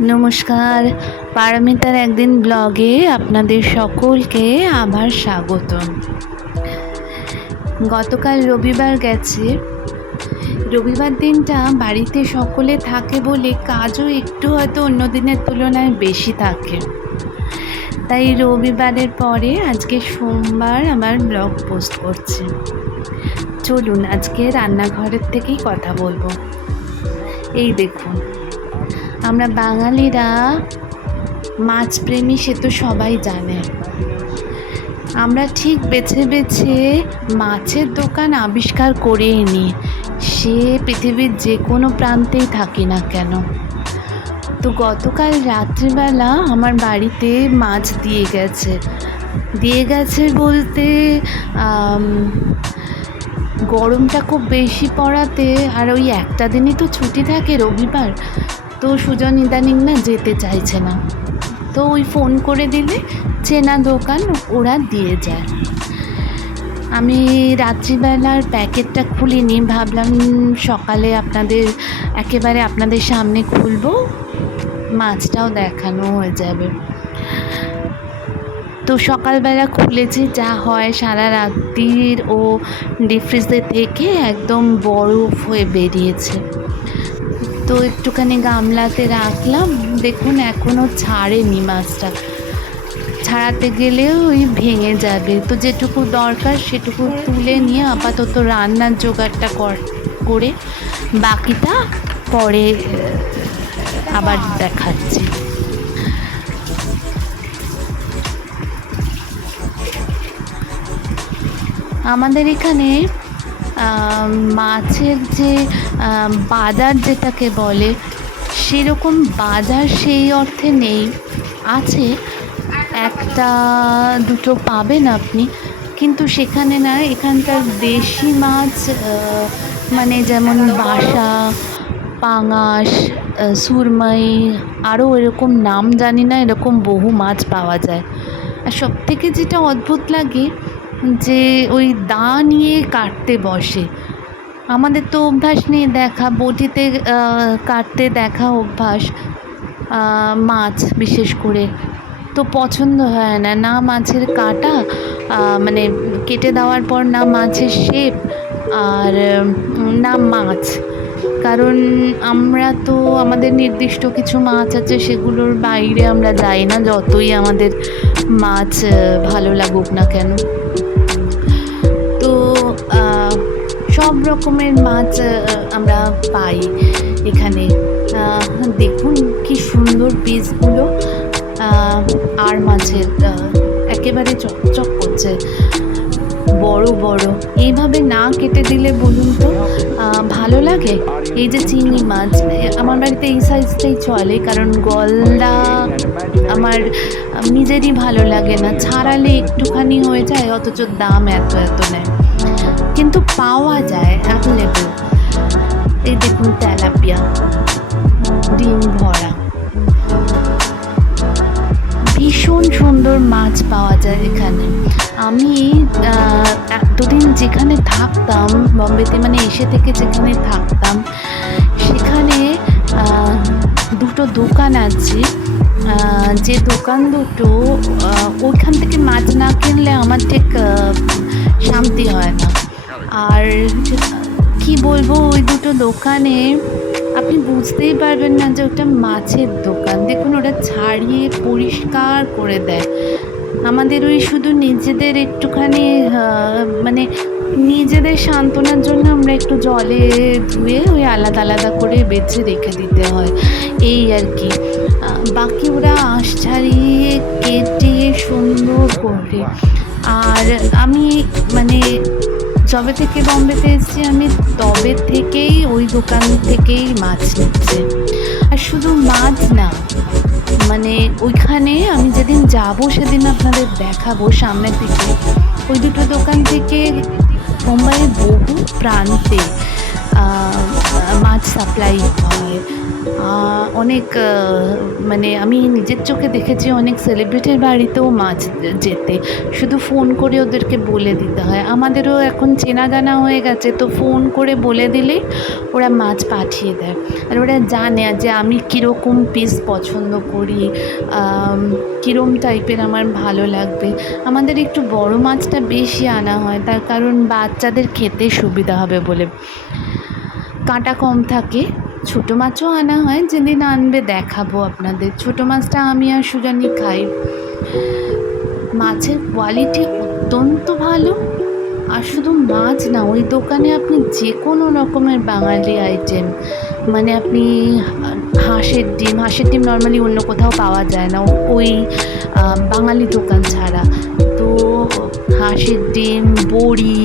নমস্কার, পারমিতার একদিন ব্লগে আপনাদের সকলকে আবার স্বাগতম। গতকাল রবিবার গেছে। রবিবার দিনটা বাড়িতে সকলে থাকে বলে কাজও একটু হয়তো অন্য দিনের তুলনায় বেশি থাকে। তাই রবিবারের পরে আজকে সোমবার আমার ব্লগ পোস্ট করছি। চলুন আজকে রান্নাঘরের থেকেই কথা বলব। এই দেখুন, আমরা বাঙালিরা মাছপ্রেমী সে তো সবাই জানে। আমরা ঠিক বেছে বেছে মাছের দোকান আবিষ্কার করেই নিই সে পৃথিবীর যে কোনো প্রান্তেই থাকি না কেন। তো গতকাল রাত্রিবেলা আমার বাড়িতে মাছ দিয়ে গেছে। দিয়ে গেছে বলতে গরমটা খুব বেশি পড়াতে, আর ওই একটা দিনই তো ছুটি থাকে রবিবার, তো সুজন ইদানিং না যেতে চাইছে না। তো ওই ফোন করে দিলে চেনা দোকান ওরা দিয়ে যায়। আমি রাত্রিবেলার প্যাকেটটা খুলিনি, ভাবলাম সকালে আপনাদের, একেবারে আপনাদের সামনে খুলবো, মাছটাও দেখানো হয়ে যাবে। তো সকালবেলা খুলেছি যা হয় সারা রাত্রির ও ডিপ ফ্রিজে থেকে একদম বরফ হয়ে বেরিয়েছে। তো একটুখানি গামলাতে রাখলাম। দেখুন এখনও ছাড়েনি মাছটা। ছাড়াতে গেলেও ওই ভেঙে যাবে। তো যেটুকু দরকার সেটুকু তুলে নিয়ে আপাতত রান্নার জোগাড়টা করে বাকিটা পরে আবার দেখাচ্ছি। আমাদের এখানে মাছের যে বাজার যেটাকে বলে, সেরকম বাজার সেই অর্থে নেই। আছে, একটা, দুটো পাবেন আপনি। কিন্তু সেখানে না, এখানকার দেশি মাছ মানে যেমন বাসা, পাঙাশ সুরমাই, আরও এরকম নাম জানি না, এরকম বহু মাছ পাওয়া যায়। আর সব থেকে যেটা অদ্ভুত লাগে যে ওই দা নিয়ে কাটতে বসে। আমাদের তো অভ্যাস নেই দেখা, বটিতে কাটতে দেখা অভ্যাস মাছ বিশেষ করে। তো পছন্দ হয় না। না মাছের কাটা মানে কেটে দেওয়ার পর না মাছের শেপ আর না মাছ। কারণ আমরা তো আমাদের নির্দিষ্ট কিছু মাছ আছে, সেগুলোর বাইরে আমরা যাই না, যতই আমাদের মাছ ভালো লাগুক না কেন। রকমের মাছ আমরা পাই এখানে। দেখুন কি সুন্দর পিসগুলো আর মাছের একেবারে চকচক করছে। বড় বড়। এইভাবে না কেটে দিলে বলুন তো ভালো লাগে? এই যে চিংড়ি মাছ আমার বাড়িতে এই সাইজটাই চলে, কারণ গলদা আমার নিজেরই ভালো লাগে না। ছাড়ালে একটুখানি হয়ে যায়, অথচ দাম এত এত নেয়। কিন্তু পাওয়া যায় অ্যাভেলেবল এই দেখুন তেলাপিয়া, ডিম ভরা। ভীষণ সুন্দর মাছ পাওয়া যায় এখানে। আমি এতদিন যেখানে থাকতাম, বম্বেতে মানে এসে থেকে যেখানে থাকতাম, সেখানে দুটো দোকান আছে। যে দোকান দুটো ওইখান থেকে মাছ না কিনলে আমার ঠিক শান্তি হয় না। আর কি বলব, ওই দুটো দোকানে আপনি বুঝতেই পারবেন না যে ওটা মাছের দোকান। দেখুন, ওটা ছাড়িয়ে পরিষ্কার করে দেয়। আমাদের ওই শুধু নিজেদের একটুখানি মানে নিজেদের সান্ত্বনার জন্য আমরা একটু জলে ধুয়ে ওই আলাদা আলাদা করে বেছে রেখে দিতে হয়। এই আর কি। বাকি ওরা আঁশ ছাড়িয়ে কেটে সুন্দর করে। আর আমি যবে থেকে বম্বেতে এসেছি, আমি তবে থেকেই ওই দোকান থেকেই মাছ নিচ্ছে। আর শুধু মাছ না মানে ওইখানে আমি যেদিন যাব সেদিন আপনাদের দেখাবো সামনের দিকে। ওই দুটো দোকান থেকে মুম্বাইয়ের বহু প্রান্তে মাছ সাপ্লাই হয় অনেক মানে আমি নিজের চোখে দেখেছি অনেক সেলিব্রিটির বাড়িতেও মাছ যেতে। শুধু ফোন করে ওদেরকে বলে দিতে হয়। আমাদেরও এখন চেনা জানা হয়ে গেছে, তো ফোন করে বলে দিলেই ওরা মাছ পাঠিয়ে দেয়। আর ওরা জানে যে আমি কীরকম পিস পছন্দ করি কীরম টাইপের আমার ভালো লাগবে। আমাদের একটু বড় মাছটা বেশি আনা হয়, তার কারণ বাচ্চাদের খেতে সুবিধা হবে বলে। কাঁটা কম থাকে। ছোটো মাছও আনা হয়, যেদিন আনবে দেখাবো আপনাদের। ছোটো মাছটা আমি আর সুজানি খাই। মাছের কোয়ালিটি অত্যন্ত ভালো। আর শুধু মাছ না, ওই দোকানে আপনি যে কোনো রকমের বাঙালি আইটেম মানে আপনি হাঁসের ডিম হাঁসের ডিম নর্মালি অন্য কোথাও পাওয়া যায় না। ওই বাঙালি দোকান ছাড়া। তো হাঁসের ডিম, বড়ি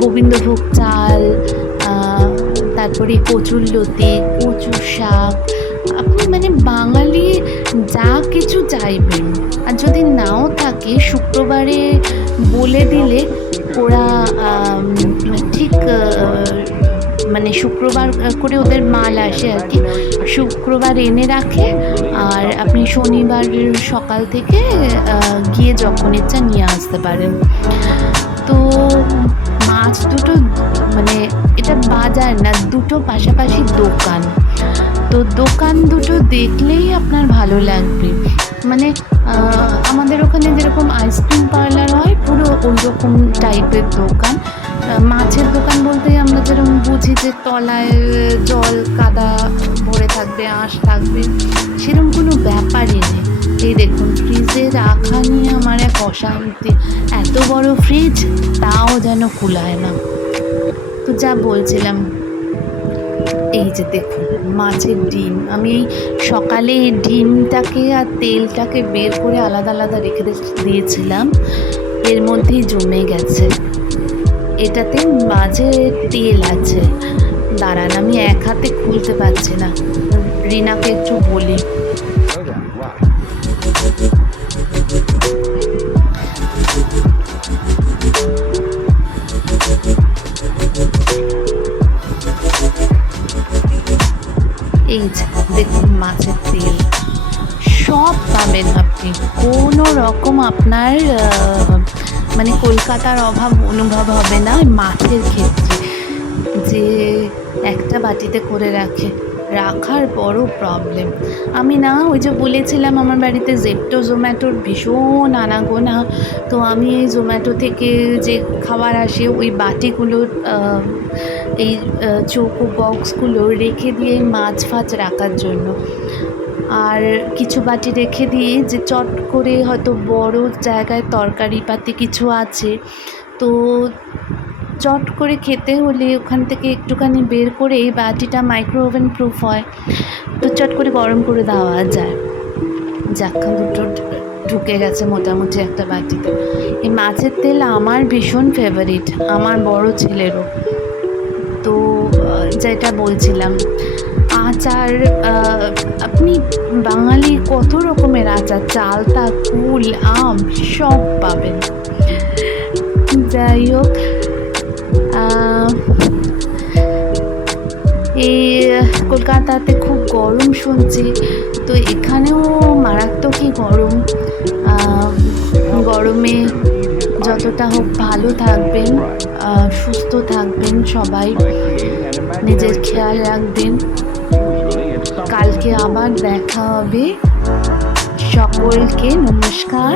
গোবিন্দভোগ চাল তারপরে কচুর কচুরলতি, কচু শাক। আপনি মানে বাঙালি যা কিছু চাইবেন। আর যদি নাও থাকে, শুক্রবারে বলে দিলে ওরা ঠিক মানে শুক্রবার করে ওদের মাল আসে আর কি। শুক্রবার এনে রাখে আর আপনি শনিবার সকাল থেকে গিয়ে যখন ইচ্ছা নিয়ে আসতে পারেন। তো মাছ দুটো মানে বাজার না, দুটো পাশাপাশি দোকান। তো দোকান দুটো দেখলেই আপনার ভালো লাগবে। মানে আমাদের ওখানে যেরকম আইসক্রিম পার্লার হয়, পুরো ওই রকম টাইপের দোকান মাছের দোকান বলতে আমরা যেরকম বুঝি যে তলায় জল, কাদা ভরে থাকবে, আঁশ থাকবে, সেরকম কোনো ব্যাপারই নেই। এই দেখুন ফ্রিজে রাখা নিয়ে আমার এক অশান্তি। এত বড় ফ্রিজ তাও যেন কুলায় না। তো যা বলছিলাম। এই যে দেখুন, মাছের ডিম। আমি এই সকালে ডিমটাকে আর তেলটাকে বের করে আলাদা আলাদা রেখে দিয়েছিলাম। এর মধ্যেই জমে গেছে। এটাতে মাঝে তেল আছে। দাঁড়ান, আমি এক হাতে খুলতে পারছি না। রিনাকে একটু বলি। এই দেখুন মাছের তেল। সব পাবেন আপনি। কোনো রকম আপনার মানে কলকাতার অভাব, অনুভব হবে না মাছের ক্ষেত্রে। যে একটা বাটিতে করে রাখে, রাখার বড় প্রবলেম আমি না ওই যে বলেছিলাম আমার বাড়িতে জেপটো জোম্যাটোর ভীষণ আনাগোনা। তো আমি এই জোম্যাটো থেকে যে খাবার আসে, ওই বাটিগুলোর এই চৌকো বক্সগুলো রেখে দিয়ে মাছ ফাছ রাখার জন্য। আর কিছু বাটি রেখে দিয়ে যে চট করে হয়তো বড় জায়গায় তরকারি পাতি কিছু আছে, তো চট করে খেতে হলে ওখান থেকে একটুখানি বের করে এই বাটিটা মাইক্রো ওভেন প্রুফ হয়, তো চট করে গরম করে দেওয়া যায়। যাক, দুটো ঢুকে গেছে মোটামুটি একটা বাটিতে। এই মাছের তেল আমার ভীষণ ফেভারিট আমার বড় ছেলেরও। তো যেটা বলছিলাম, আচার আপনি বাঙালি কত রকমের আচার? চালতা কুল আম, সব পাবেন। যাই হোক এই কলকাতাতে খুব গরম শুনছি, তো এখানেও মারাত্মকই গরম। গরমে যতটা হোক ভালো থাকবেন সুস্থ থাকবেন সবাই। নিজের খেয়াল রাখবেন। কালকে আবার দেখা হবে। সকলকে নমস্কার।